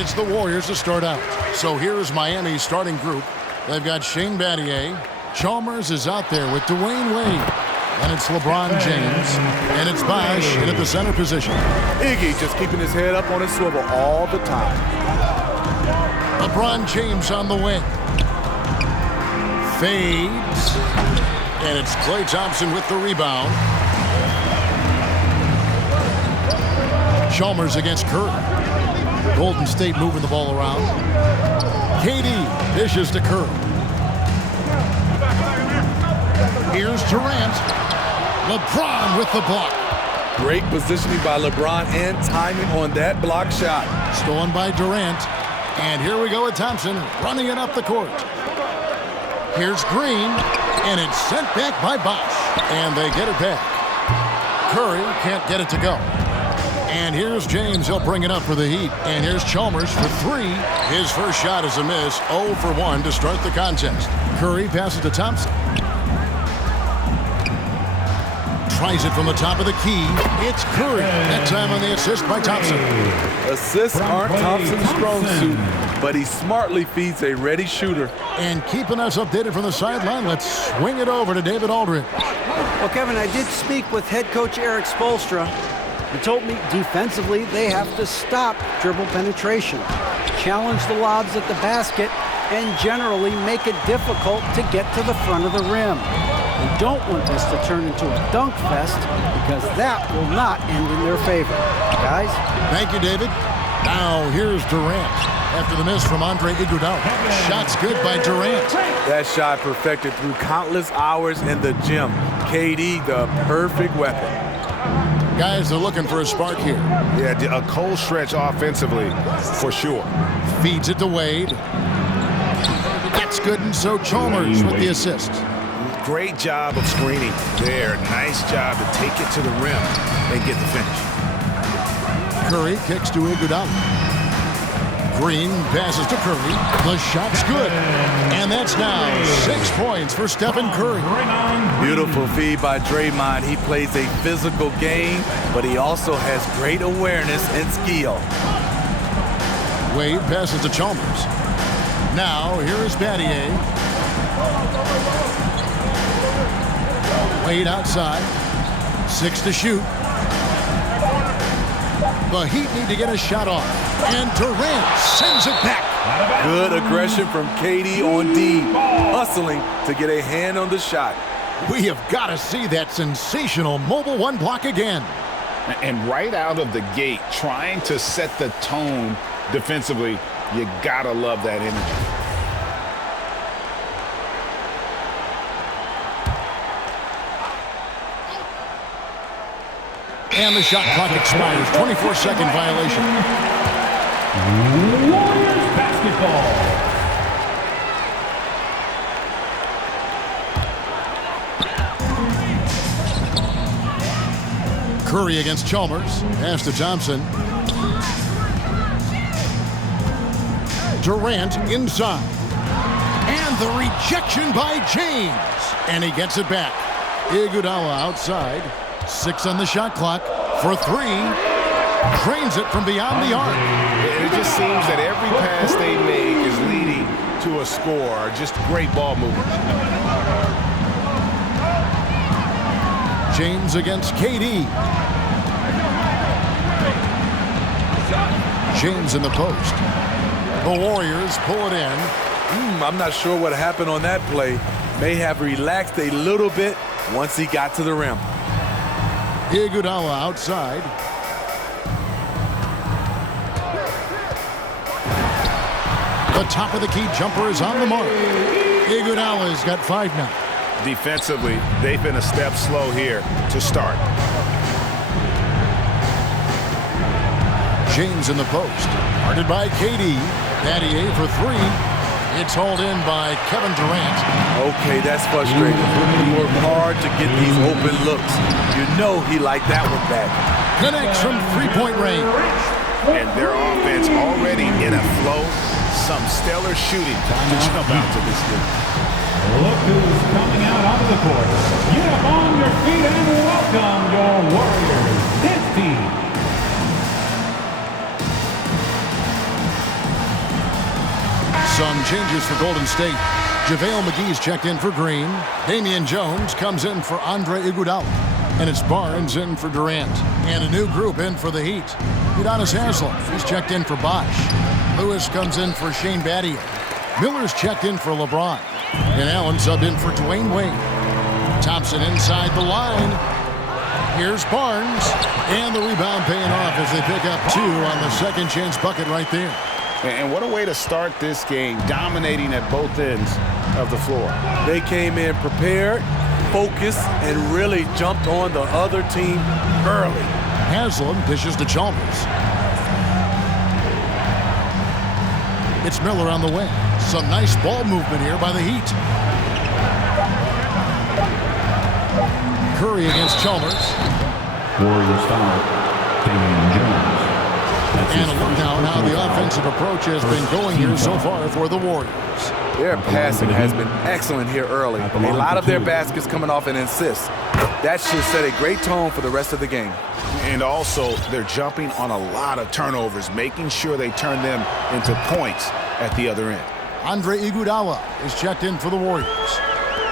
it's the Warriors to start out. So here's Miami's starting group. They've got Shane Battier. Chalmers is out there with Dwayne Wade. And it's LeBron James. And it's Bosh in at the center position. Iggy just keeping his head up on his swivel all the time. LeBron James on the wing. Fades. And it's Klay Thompson with the rebound. Chalmers against Curry. Golden State moving the ball around. KD dishes to Curry. Here's Durant. LeBron with the block. Great positioning by LeBron and timing on that block shot. Stolen by Durant. And here we go with Thompson running it up the court. Here's Green. And it's sent back by Bosh. And they get it back. Curry can't get it to go. And here's James. He'll bring it up for the Heat. And here's Chalmers for three. His first shot is a miss. 0 for 1 to start the contest. Curry passes to Thompson. Tries it from the top of the key. It's Curry. That time on the assist by Thompson. Assists aren't Thompson's strong suit, but he smartly feeds a ready shooter. And keeping us updated from the sideline, let's swing it over to David Aldridge. Well, Kevin, I did speak with head coach Eric Spoelstra. He told me defensively they have to stop dribble penetration, challenge the lobs at the basket, and generally make it difficult to get to the front of the rim. We don't want this to turn into a dunk fest because that will not end in their favor. Guys? Thank you, David. Now here's Durant. After the miss from Andre Iguodala. Shot's good by Durant. That shot perfected through countless hours in the gym. KD, the perfect weapon. Guys are looking for a spark here. Yeah, a cold stretch offensively, for sure. Feeds it to Wade. That's good, and so Chalmers with the assist. Great job of screening there. Nice job to take it to the rim and get the finish. Curry kicks to Iguodala. Green passes to Curry. The shot's good. And that's now 6 points for Stephen Curry. Beautiful feed by Draymond. He plays a physical game, but he also has great awareness and skill. Wade passes to Chalmers. Now here is Battier. Wade outside. 6 to shoot. The Heat need to get a shot off. And Durant sends it back. Good aggression from KD on D. Hustling to get a hand on the shot. We have got to see that sensational mobile one block again. And right out of the gate, trying to set the tone defensively, you gotta love that energy. And the shot clock expires. 24-second violation. Warriors basketball. Curry against Chalmers. Pass to Thompson. Durant inside. And the rejection by James. And he gets it back. Iguodala outside. 6 on the shot clock for 3. Drains it from beyond the arc. It just seems that every pass they make is leading to a score. Just great ball movement. James against KD. James in the post. The Warriors pull it in. I'm not sure what happened on that play. May have relaxed a little bit once he got to the rim. Iguodala outside. The top of the key jumper is on the mark. Iguodala's got 5 now. Defensively, they've been a step slow here to start. James in the post. Guarded by KD. Battier for 3. It's hauled in by Kevin Durant. Okay, that's frustrating. He worked hard to get these open looks. You know he liked that one back. Connects from 3-point range. And their offense already in a flow. Some stellar shooting to jump out to this league. Look who's coming out onto the court. Get up on your feet and welcome your Warriors. This team. Some changes for Golden State. JaVale McGee's checked in for Green. Damian Jones comes in for Andre Iguodala. And it's Barnes in for Durant. And a new group in for the Heat. Udonis Haslem, he's checked in for Bosh. Lewis comes in for Shane Battier. Miller's checked in for LeBron. And Allen subbed in for Dwayne Wade. Thompson inside the line. Here's Barnes. And the rebound paying off as they pick up 2 on the second chance bucket right there. And what a way to start this game, dominating at both ends of the floor. They came in prepared, focused, and really jumped on the other team early. Haslem dishes to Chalmers. It's Miller on the wing. Some nice ball movement here by the Heat. Curry against Chalmers. Warriors foul. Damian Jones. And a look now at how the offensive approach has been going here so far for the Warriors. Their passing has been excellent here early. A lot of their baskets coming off an assist. That should set a great tone for the rest of the game. And also, they're jumping on a lot of turnovers, making sure they turn them into points at the other end. Andre Iguodala is checked in for the Warriors.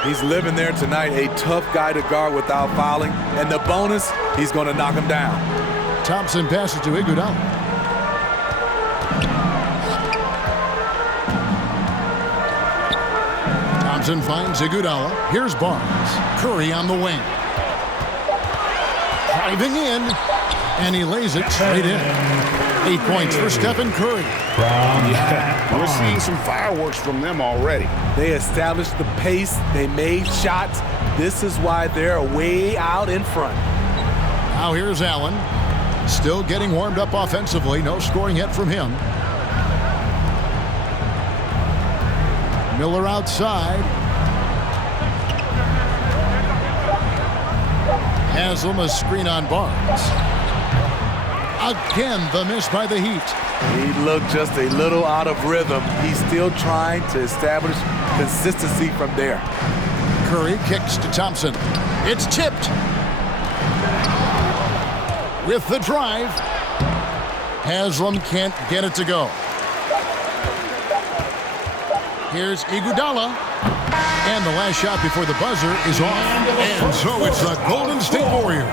He's living there tonight, a tough guy to guard without fouling. And the bonus, he's going to knock him down. Thompson passes to Iguodala. Thompson finds Iguodala. Here's Barnes. Curry on the wing. Driving in. And he lays it straight in. 8 points for Stephen Curry. We're seeing some fireworks from them already. They established the pace. They made shots. This is why they're way out in front. Now here's Allen. Still getting warmed up offensively. No scoring yet from him. Miller outside. Haslem a screen on Barnes. Again, the miss by the Heat. He looked just a little out of rhythm. He's still trying to establish consistency from there. Curry kicks to Thompson. It's tipped. With the drive. Haslem can't get it to go. Here's Iguodala. And the last shot before the buzzer is off. And so it's the Golden State Warriors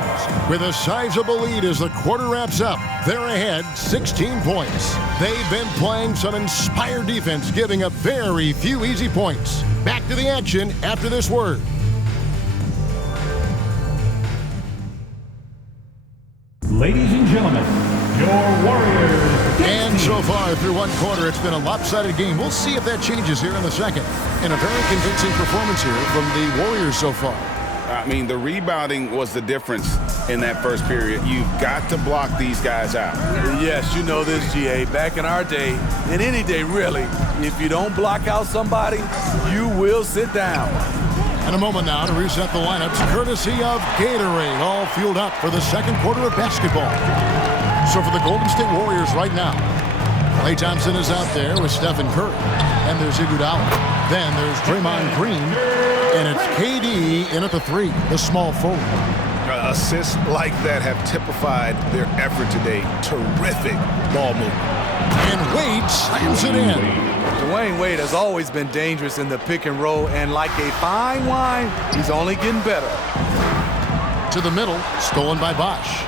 with a sizable lead as the quarter wraps up. They're ahead 16 points. They've been playing some inspired defense, giving up very few easy points. Back to the action after this word. Ladies and gentlemen, your Warriors. And so far through one quarter, it's been a lopsided game. We'll see if that changes here in the second. And a very convincing performance here from the Warriors so far. I mean, the rebounding was the difference in that first period. You've got to block these guys out. Yes, you know this, GA. Back in our day, and any day really, if you don't block out somebody, you will sit down. And a moment now to reset the lineups, courtesy of Gatorade, all fueled up for the second quarter of basketball. So for the Golden State Warriors right now, Klay Thompson is out there with Stephen Curry. And there's Iguodala. Then there's Draymond Green. And it's KD in at the 3, the small forward. Assists like that have typified their effort today. Terrific ball movement. And Wade slams it in. Dwayne Wade has always been dangerous in the pick and roll, and like a fine wine, he's only getting better. To the middle, stolen by Bosh.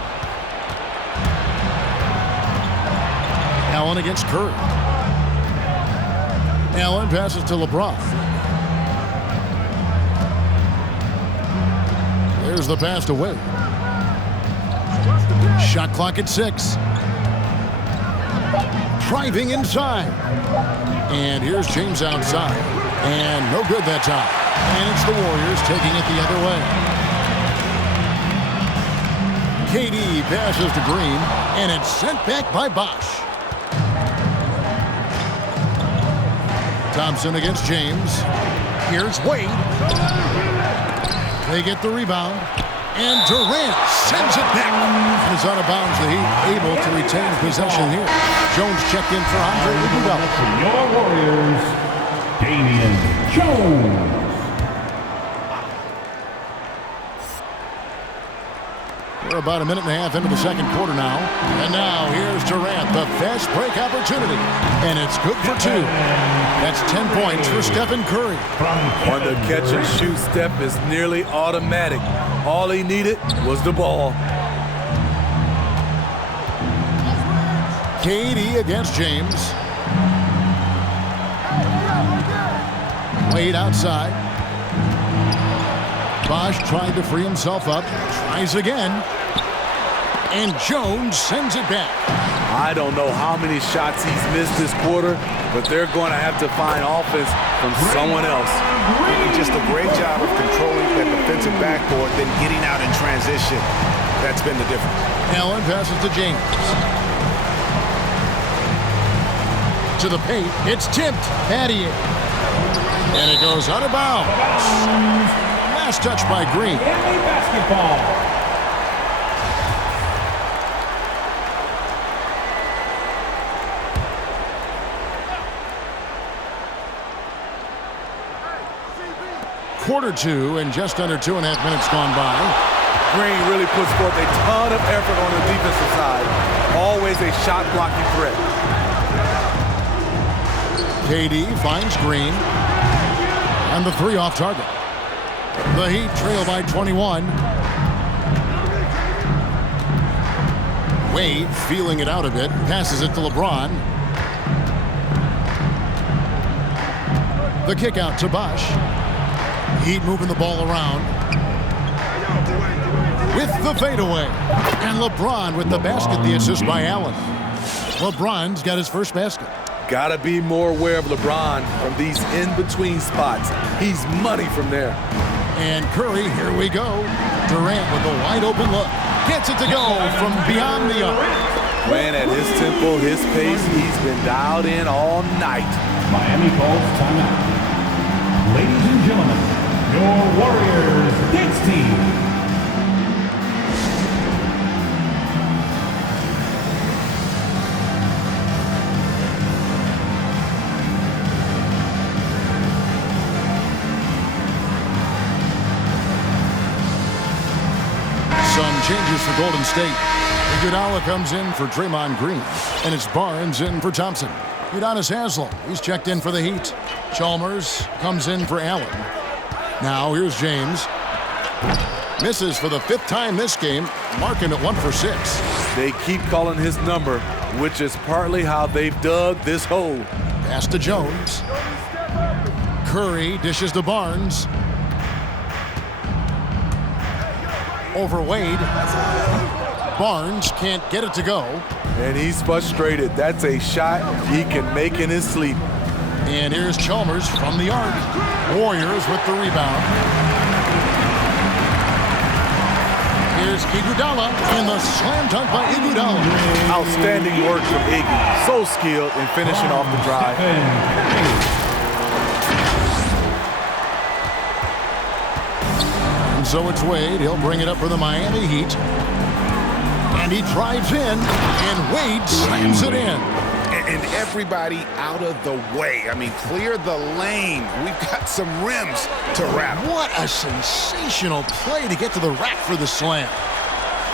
Allen against Curry. Allen passes to LeBron. There's the pass to Wade. Shot clock at 6. Driving inside. And here's James outside. And no good that time. And it's the Warriors taking it the other way. KD passes to Green. And it's sent back by Bosh. Thompson against James. Here's Wade. They get the rebound. And Durant sends it back. Is out of bounds. The Heat able to retain possession here. Jones checked in for Andre Iguodala. Your Warriors, Damian Jones. We're about a minute and a half into the second quarter now. And now here's Durant, the fast break opportunity. And it's good for 2. That's 10 points for Stephen Curry. On the catch and shoot step is nearly automatic. All he needed was the ball. KD against James. Wade outside. Bosch trying to free himself up. Tries again. And Jones sends it back. I don't know how many shots he's missed this quarter, but they're going to have to find offense from someone else. Doing just a great job of controlling that defensive backboard, then getting out in transition. That's been the difference. Allen passes to James. To the paint. It's tipped. Patty. And it goes out of bounds. Last touch by Green. Miami basketball. Quarter 2 and just under 2.5 minutes gone by. Green really puts forth a ton of effort on the defensive side. Always a shot blocking threat. KD finds Green. And the 3 off target. The Heat trail by 21. Wade feeling it out a bit. Passes it to LeBron. The kick out to Bosch. Heat moving the ball around. With the fadeaway. And LeBron with the basket. The assist by Allen. LeBron's got his first basket. Gotta be more aware of LeBron from these in-between spots. He's money from there. And Curry, here we go. Durant with a wide open look. Gets it to go from beyond the arc. Playing at his tempo, his pace, he's been dialed in all night. Miami calls timeout. Ladies and gentlemen, your Warriors dance team. Some changes for Golden State. Iguodala comes in for Draymond Green. And it's Barnes in for Thompson. Udonis Haslem, he's checked in for the Heat. Chalmers comes in for Allen. Now here's James. Misses for the 5th time this game. Marking at 1 for 6. They keep calling his number, which is partly how they've dug this hole. Pass to Jones. Curry dishes to Barnes. Over Wade. Barnes can't get it to go. And he's frustrated. That's a shot he can make in his sleep. And here's Chalmers from the arc. Warriors with the rebound. Here's Iguodala, and the slam dunk by Iguodala. Outstanding work from Iggy. So skilled in finishing off the drive. And so it's Wade. He'll bring it up for the Miami Heat. And he drives in, and Wade slams it in. And everybody out of the way. I mean, clear the lane. We've got some rims to wrap. What a sensational play to get to the rack for the slam.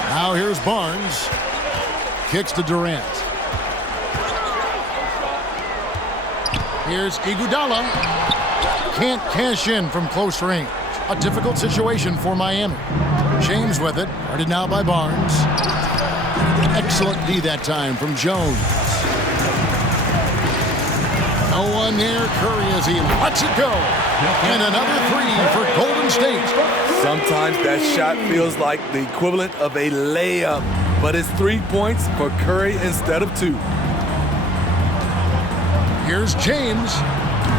Now here's Barnes. Kicks to Durant. Here's Iguodala. Can't cash in from close range. A difficult situation for Miami. James with it. Guarded now by Barnes. Excellent D that time from Jones. No one near Curry as he lets it go. And another 3 for Golden State. Sometimes that shot feels like the equivalent of a layup, but it's 3 points for Curry instead of 2. Here's James.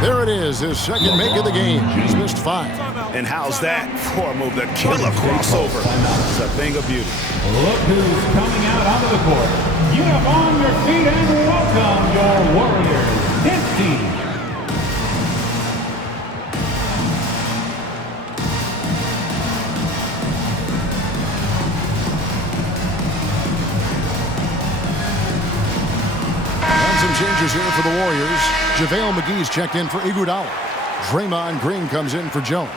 There it is, his second make of the game. He's missed 5. And how's that for a move? The killer crossover. It's a thing of beauty. Look who's coming out onto the court. Get up on your feet and welcome your Warriors dance team. And some changes here for the Warriors. JaVale McGee's checked in for Iguodala. Draymond Green comes in for Jones.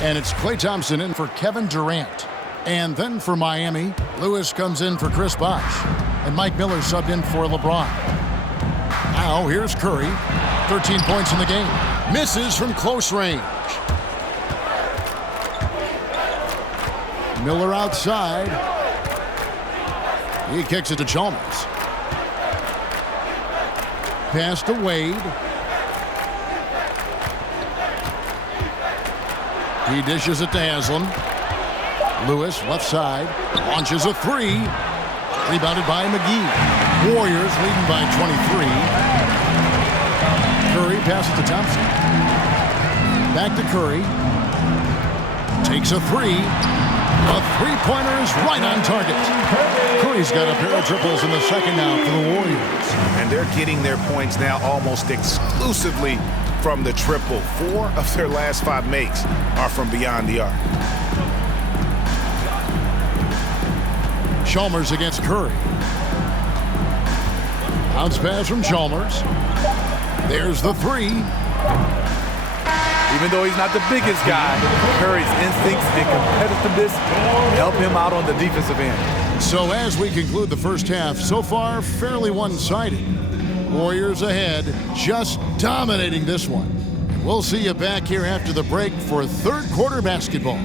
And it's Klay Thompson in for Kevin Durant. And then for Miami, Lewis comes in for Chris Bosh. And Mike Miller subbed in for LeBron. Now here's Curry. 13 points in the game. Misses from close range. Miller outside. He kicks it to Chalmers. Pass to Wade. He dishes it to Haslam. Lewis, left side, launches a three. Rebounded by McGee. Warriors leading by 23. Curry passes to Thompson. Back to Curry. Takes a three. A three-pointer is right on target. Curry's got a pair of triples in the second half for the Warriors. And they're getting their points now almost exclusively from the triple. 4 of their last 5 makes are from beyond the arc. Chalmers against Curry. Bounce pass from Chalmers. There's the three. Even though he's not the biggest guy, Curry's instincts and competitiveness help him out on the defensive end. So as we conclude the first half, so far fairly one-sided. Warriors ahead, just dominating this one. We'll see you back here after the break for third quarter basketball.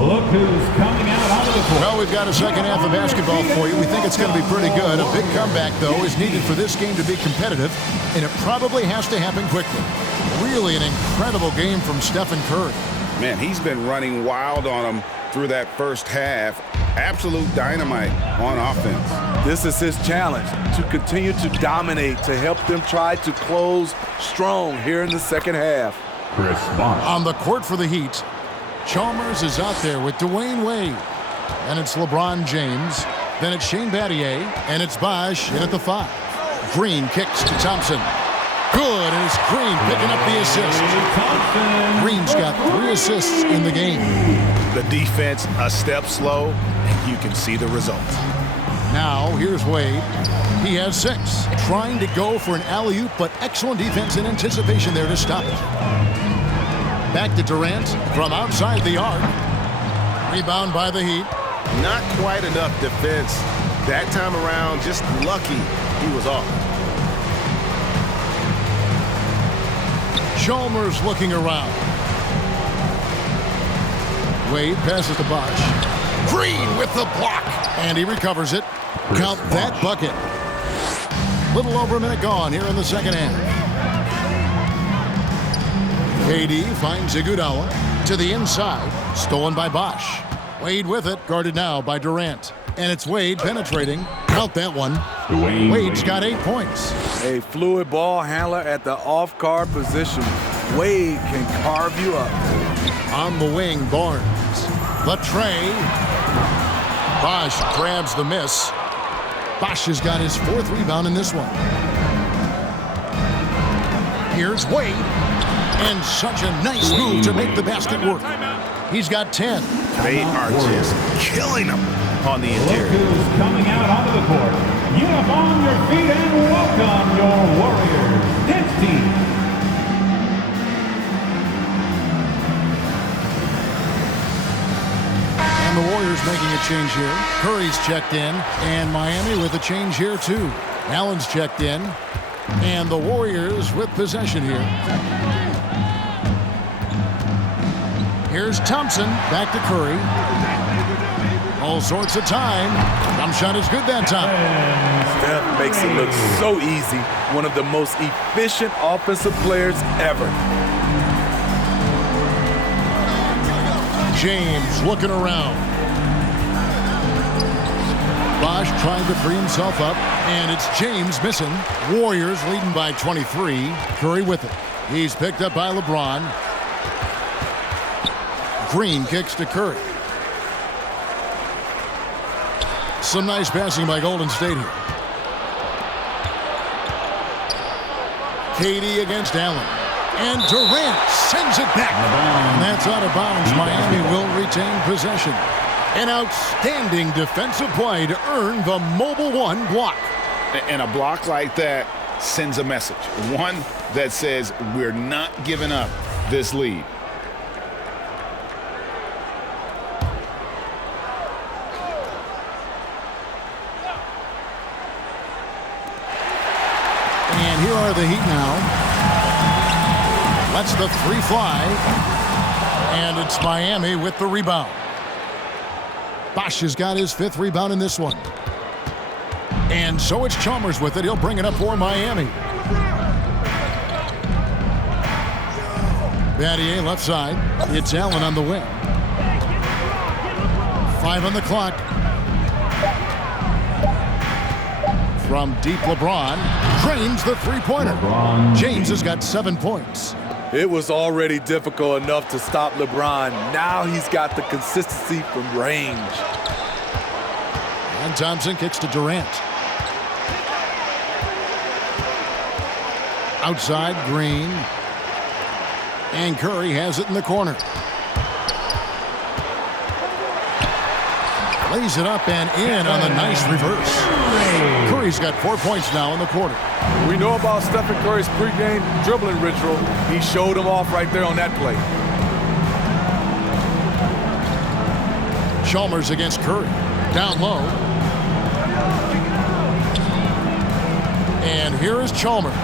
Look who's coming out onto the court. Well, we've got a second half of basketball for you. We think it's going to be pretty good. A big comeback, though, is needed for this game to be competitive, and it probably has to happen quickly. Really an incredible game from Stephen Curry. Man, he's been running wild on them through that first half. Absolute dynamite on offense. This is his challenge, to continue to dominate, to help them try to close strong here in the second half. Chris Bosh. On the court for the Heat, Chalmers is out there with Dwayne Wade. And it's LeBron James. Then it's Shane Battier. And it's Bosh in at the 5. Green kicks to Thompson. Good, and it's Green picking up the assist. Green's got 3 assists in the game. The defense a step slow, and you can see the results. Now, here's Wade. He has 6. Trying to go for an alley-oop, but excellent defense in anticipation there to stop it. Back to Durant from outside the arc. Rebound by the Heat. Not quite enough defense that time around. Just lucky he was off. Chalmers looking around. Wade passes to Bosh. Green with the block. And he recovers it. Count that bucket. Little over a minute gone here in the second half. KD finds Iguodala to the inside. Stolen by Bosh. Wade with it. Guarded now by Durant. And it's Wade penetrating. Count that one. Wade's got 8 points. A fluid ball handler at the off-guard position. Wade can carve you up. On the wing, Barnes. The tray. Bosh grabs the miss. Bosh has got his 4th rebound in this one. Here's Wade. And such a nice move to make the basket work. He's got 10. They are just killing them on the interior. Look who's coming out onto the court. Get up on your feet and welcome your Warriors dance team. And the Warriors making a change here. Curry's checked in. And Miami with a change here, too. Allen's checked in. And the Warriors with possession here. Here's Thompson. Back to Curry. All sorts of time. Jump shot is good that time. Steph makes it look so easy. One of the most efficient offensive players ever. James looking around. Bosh trying to free himself up, and it's James missing. Warriors leading by 23. Curry with it. He's picked up by LeBron. Green kicks to Curry. Some nice passing by Golden State here. KD against Allen. And Durant sends it back. And that's out of bounds. Miami will retain possession. An outstanding defensive play to earn the Mobile One block. And a block like that sends a message. One that says we're not giving up this lead. And here are the Heat now. Lets the three fly. And it's Miami with the rebound. Bosch has got his 5th rebound in this one. And so it's Chalmers with it. He'll bring it up for Miami. Battier left side. It's Allen on the wing. 5 on the clock. From deep, LeBron drains the three-pointer. James has got 7 points. It was already difficult enough to stop LeBron. Now he's got the consistency from range. And Thompson kicks to Durant. Outside, Green. And Curry has it in the corner. Lays it up and in on the nice reverse. Curry's got 4 points now in the quarter. We know about Stephen Curry's pregame dribbling ritual. He showed him off right there on that play. Chalmers against Curry. Down low. And here is Chalmers.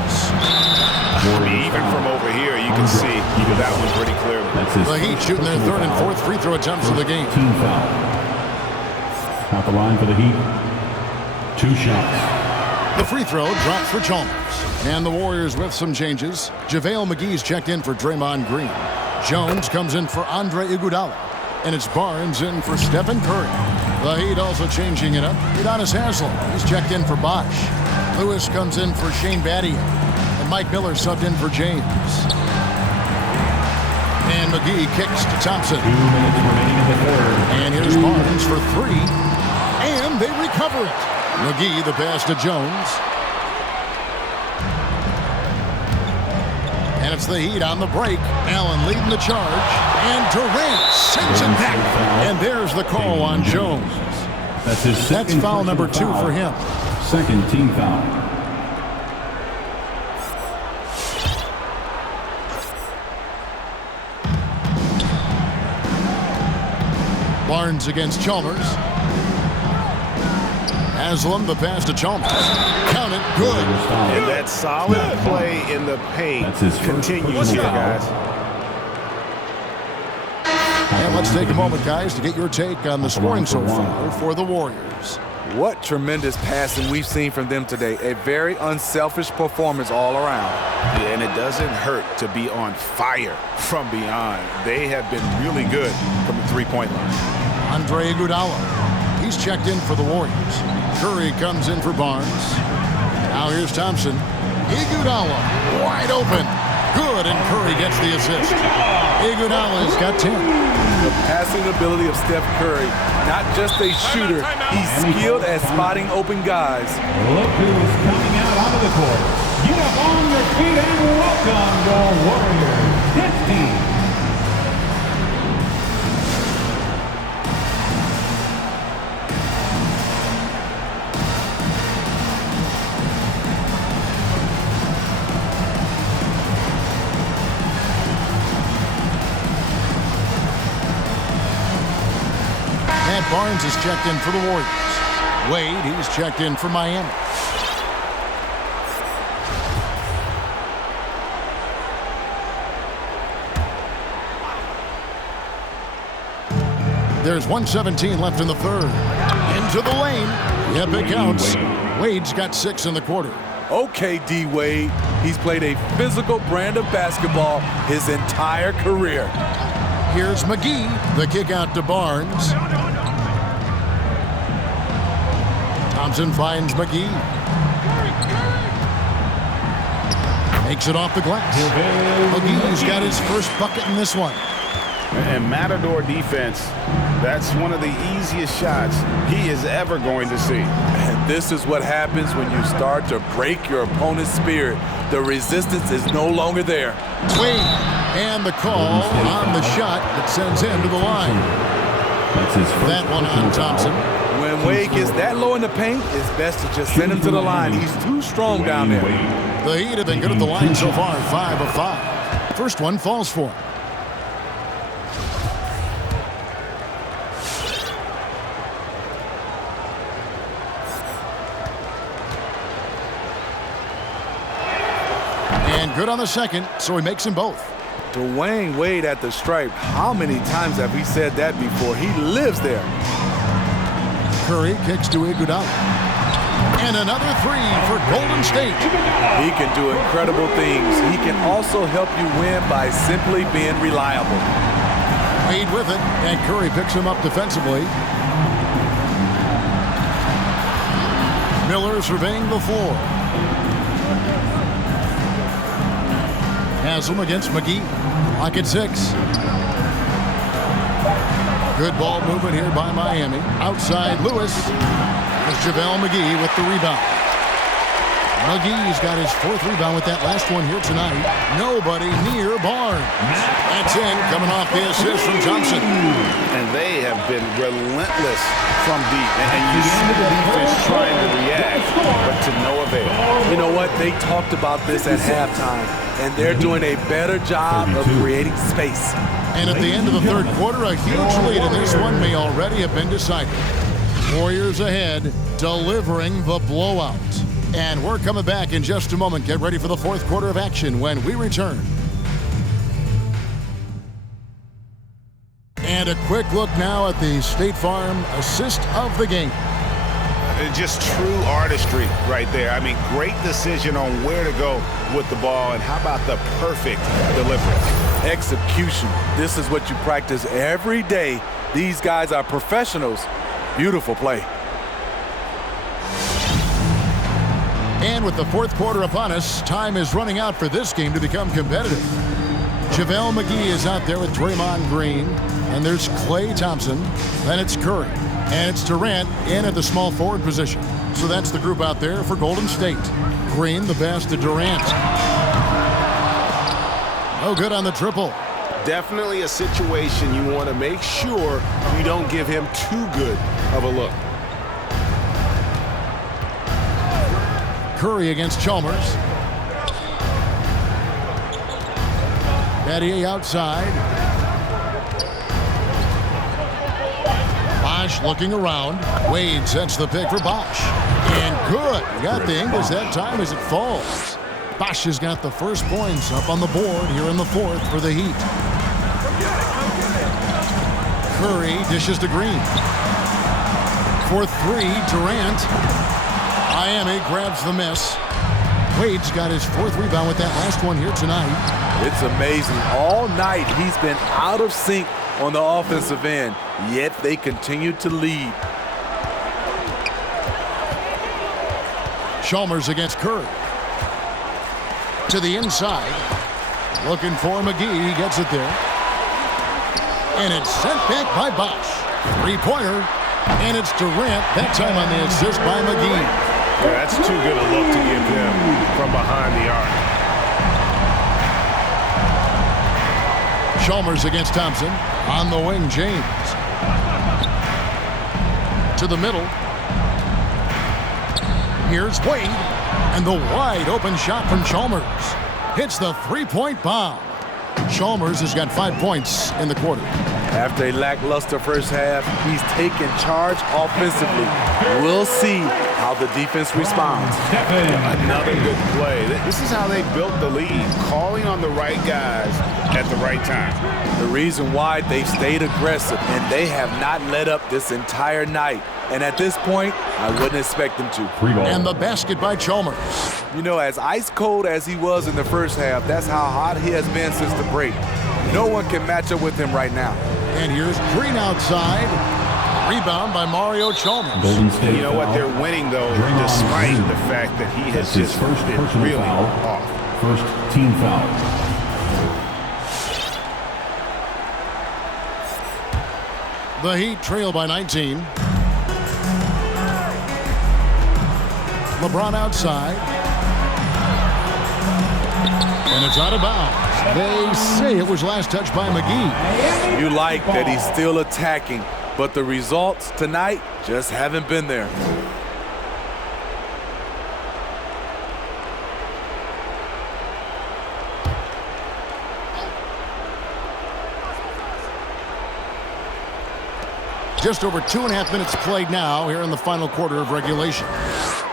Even from over here, you can see that one pretty clearly. The Heat shooting their 3rd and 4th free throw attempts of the game. Team foul. At the line for the Heat. 2 shots. The free throw drops for Chalmers. And the Warriors with some changes. JaVale McGee's checked in for Draymond Green. Jones comes in for Andre Iguodala. And it's Barnes in for Stephen Curry. The Heat also changing it up. Udonis Haslem is checked in for Bosch. Lewis comes in for Shane Battier. And Mike Miller subbed in for James. And McGee kicks to Thompson. 2 minutes remaining in the quarter. And here's Barnes for 3. And they recover it. McGee the pass to Jones. And it's the Heat on the break. Allen leading the charge. And Durant sends it back. And there's the call on Jones. That's foul number 2 for him. 2nd team foul. Barnes against Chalmers. Haslam the pass to Chalmers. Count it, good. And that solid play in the paint continues here, guys. And let's take a moment, guys, to get your take on the scoring so far for the Warriors. What tremendous passing we've seen from them today. A very unselfish performance all around. Yeah, and it doesn't hurt to be on fire from beyond. They have been really good from the three-point line. Andre Iguodala. He's checked in for the Warriors. Curry comes in for Barnes. Now here's Thompson. Iguodala wide open. Good, and Curry gets the assist. Iguodala's got 10. The passing ability of Steph Curry, not just a shooter, he's skilled at spotting open guys. Look who's coming out onto the court. Get up on your feet and welcome your Warriors. This team. Barnes is checked in for the Warriors. Wade, he's checked in for Miami. There's 1:17 left in the 3rd. Into the lane. Yep, it counts. Wade's got 6 in the quarter. Okay, D. Wade. He's played a physical brand of basketball his entire career. Here's McGee. The kick out to Barnes. Thompson finds McGee. Makes it off the glass. McGee's got his first bucket in this one. And Matador defense, that's one of the easiest shots he is ever going to see. And this is what happens when you start to break your opponent's spirit. The resistance is no longer there. Wade, and the call on the shot that sends him to the line. That one on Thompson. When Wade gets that low in the paint, it's best to just send him to the line. He's too strong down there. The Heat have been good at the line so far, 5 of 5. First one falls for him. And good on the second, so he makes them both. Dwayne Wade at the stripe. How many times have we said that before? He lives there. Curry kicks to Iguodala. And another three for Golden State. He can do incredible things. He can also help you win by simply being reliable. Wade with it, and Curry picks him up defensively. Miller surveying the floor. Has him against McGee. Lock at 6. Good ball movement here by Miami. Outside Lewis. There's JaVale McGee with the rebound. McGee's got his 4th rebound with that last one here tonight. Nobody near Barnes. That's in, coming off the assist from Johnson. And they have been relentless from deep. And you see the defense trying to react, but to no avail. You know what? They talked about this at halftime, and they're doing a better job of creating space. And at the end of the 3rd quarter, a huge lead in this one may already have been decided. Warriors ahead, delivering the blowout. And we're coming back in just a moment. Get ready for the 4th quarter of action when we return. And a quick look now at the State Farm assist of the game. Just true artistry right there. I mean, great decision on where to go with the ball, and how about the perfect delivery? Execution. This is what you practice every day. These guys are professionals. Beautiful play. And with the 4th quarter upon us, time is running out for this game to become competitive. JaVale McGee is out there with Draymond Green, and there's Klay Thompson, then it's Curry, and it's Durant in at the small forward position. So that's the group out there for Golden State. Green the best to Durant. No good on the triple. Definitely a situation you want to make sure you don't give him too good of a look. Curry against Chalmers. Battier outside. Bosh looking around. Wade sets the pick for Bosh. And good. Got the English that time as it falls. Bosh has got the first points up on the board here in the 4th for the Heat. Curry dishes to Green. For 3, Durant. Miami grabs the miss. Wade's got his 4th rebound with that last one here tonight. It's amazing. All night he's been out of sync on the offensive end, yet they continue to lead. Chalmers against Curry. To the inside. Looking for McGee. He gets it there. And it's sent back by Bosh. 3-pointer. And it's Durant. That time on the assist by McGee. Yeah, that's too good a look to give him from behind the arc. Chalmers against Thompson. On the wing, James. To the middle. Here's Wade. And the wide open shot from Chalmers. Hits the 3-point bomb. Chalmers has got 5 points in the quarter. After a lackluster first half, he's taken charge offensively. We'll see how the defense responds. Another good play. This is how they built the lead, calling on the right guys at the right time. The reason why they've stayed aggressive, and they have not let up this entire night. And at this point, I wouldn't expect them to. And the basket by Chalmers. You know, as ice cold as he was in the first half, that's how hot he has been since the break. No one can match up with him right now. And here's Green outside. Rebound by Mario Chalmers. You know what? They're winning, though, despite the fact that he has just been really off. First team foul. The Heat trail by 19. LeBron outside. And it's out of bounds. They say it was last touched by McGee. You like that he's still attacking, but the results tonight just haven't been there. Just over 2.5 minutes played now here in the final quarter of regulation.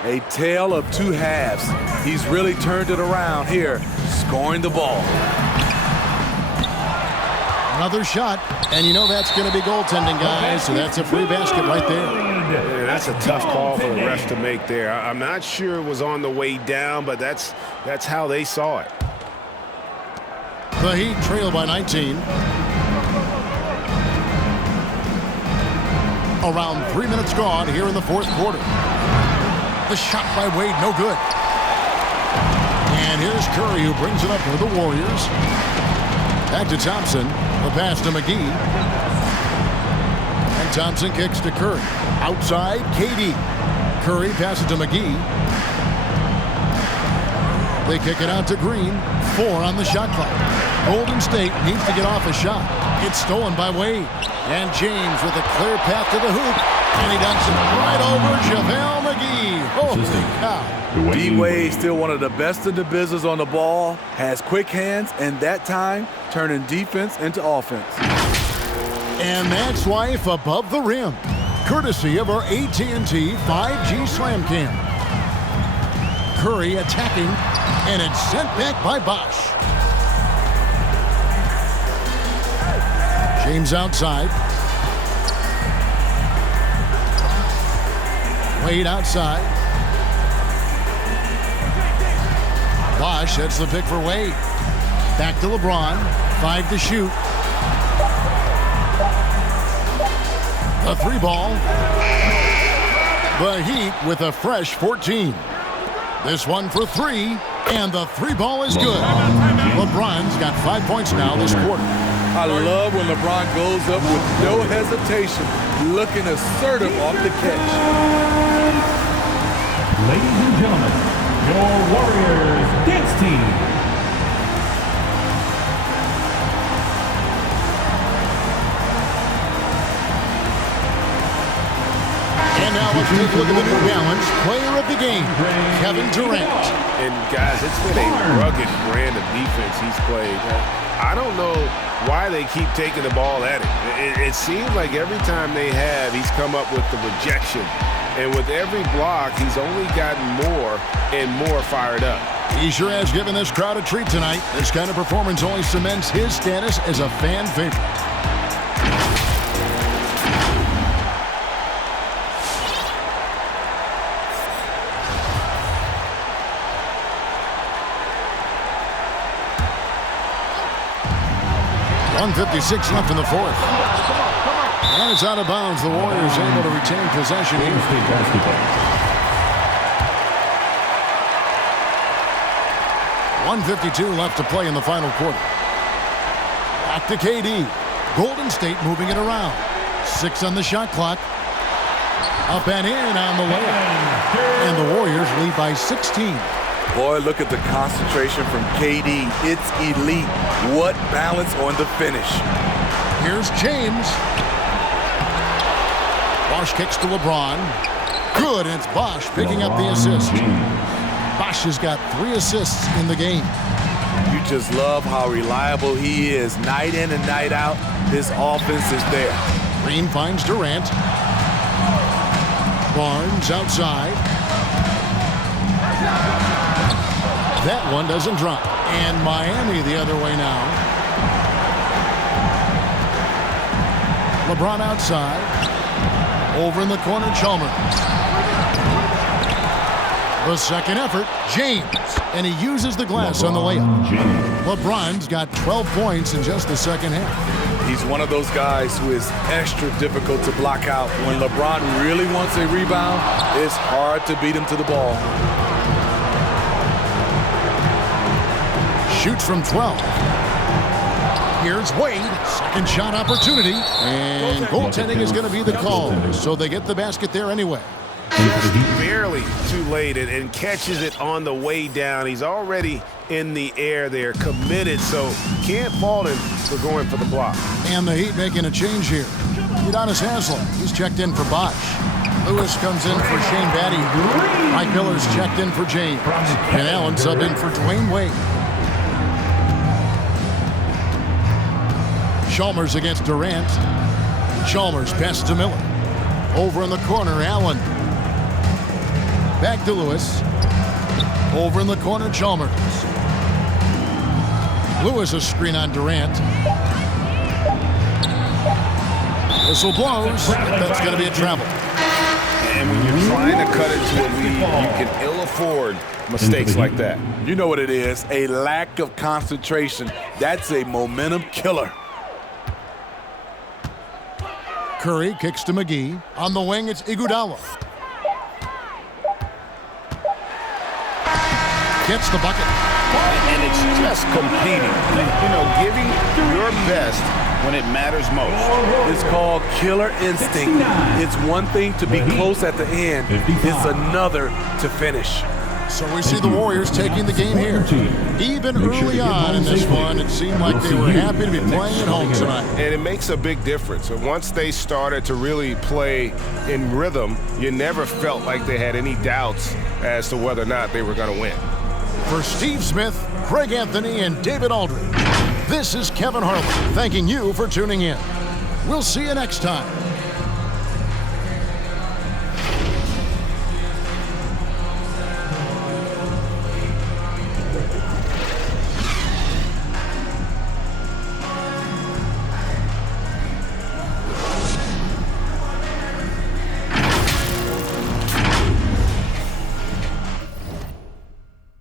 A tale of two halves. He's really turned it around here, scoring the ball. Another shot, and you know that's going to be goaltending, guys, so that's a free basket right there. Yeah, that's a tough call for the refs to make there. I'm not sure it was on the way down, but that's how they saw it. The Heat trail by 19. Around 3 minutes gone here in the fourth quarter. The shot by Wade, no good. And here's Curry, who brings it up for the Warriors. Back to Thompson. The pass to McGee. And Thompson kicks to Curry. Outside, KD. Curry passes to McGee. They kick it out to Green. 4 on the shot clock. Golden State needs to get off a shot. It's stolen by Wade. And James with a clear path to the hoop. And he dunks it right over JaVale McGee. Holy cow. D-Wade, still one of the best in the business on the ball, has quick hands, and that time turning defense into offense. And that's Wife above the rim, courtesy of our AT&T 5G Slam Cam. Curry attacking, and it's sent back by Bosch. James outside. Wade outside. Bosch, that's the pick for Wade. Back to LeBron. 5 to shoot. The 3 ball. The Heat with a fresh 14. This one for 3, and the 3 ball is good. LeBron's got 5 points now this quarter. I love when LeBron goes up with no hesitation, looking assertive off the catch. Ladies and gentlemen, your Warriors dance team. And now let's take a look at the New Balance Player of the Game, Kevin Durant. And guys, it's been a rugged brand of defense he's played. I don't know why they keep taking the ball at him. It seems like every time they have, he's come up with the rejection. And with every block, he's only gotten more and more fired up. He sure has given this crowd a treat tonight. This kind of performance only cements his status as a fan favorite. .156 left in the fourth. And it's out of bounds. The Warriors able to retain possession here. 152 left to play in the final quarter. Back to KD. Golden State moving it around. 6 on the shot clock. Up and in on the layup. And the Warriors lead by 16. Boy, look at the concentration from KD. It's elite. What balance on the finish. Here's James. Bosch kicks to LeBron. Good, and it's Bosch picking up the assist. Bosch has got 3 assists in the game. You just love how reliable he is. Night in and night out, his offense is there. Green finds Durant. Barnes outside. That one doesn't drop. And Miami the other way now. LeBron outside. Over in the corner, Chalmers. The second effort, James. And he uses the glass on the layup. LeBron's got 12 points in just the second half. He's one of those guys who is extra difficult to block out. When LeBron really wants a rebound, it's hard to beat him to the ball. Shoots from 12. Here's Wade. Second shot opportunity. And goaltending is going to be the call. So they get the basket there anyway. Just barely too late and catches it on the way down. He's already in the air there, committed, so can't fault him for going for the block. And the Heat making a change here. Udonis Haslem, he's checked in for Bosch. Lewis comes in for Shane Batty. Mike Miller's checked in for James. And Allen subbed in for Dwayne Wade. Chalmers against Durant. Chalmers pass to Miller. Over in the corner, Allen. Back to Lewis. Over in the corner, Chalmers. Lewis a screen on Durant. Whistle blows. That's going to be a travel. And when you're trying to cut into a lead, you can ill afford mistakes like that. You know what it is, a lack of concentration. That's a momentum killer. Curry kicks to McGee. On the wing, it's Iguodala. Gets the bucket. And it's just competing. You know, giving your best when it matters most. It's called killer instinct. It's one thing to be close at the end. It's another to finish. So we see the Warriors taking the game here. Even early on in this one, it seemed like they were happy to be playing at home tonight. And it makes a big difference. And once they started to really play in rhythm, you never felt like they had any doubts as to whether or not they were going to win. For Steve Smith, Craig Anthony, and David Aldridge, this is Kevin Harlan thanking you for tuning in. We'll see you next time.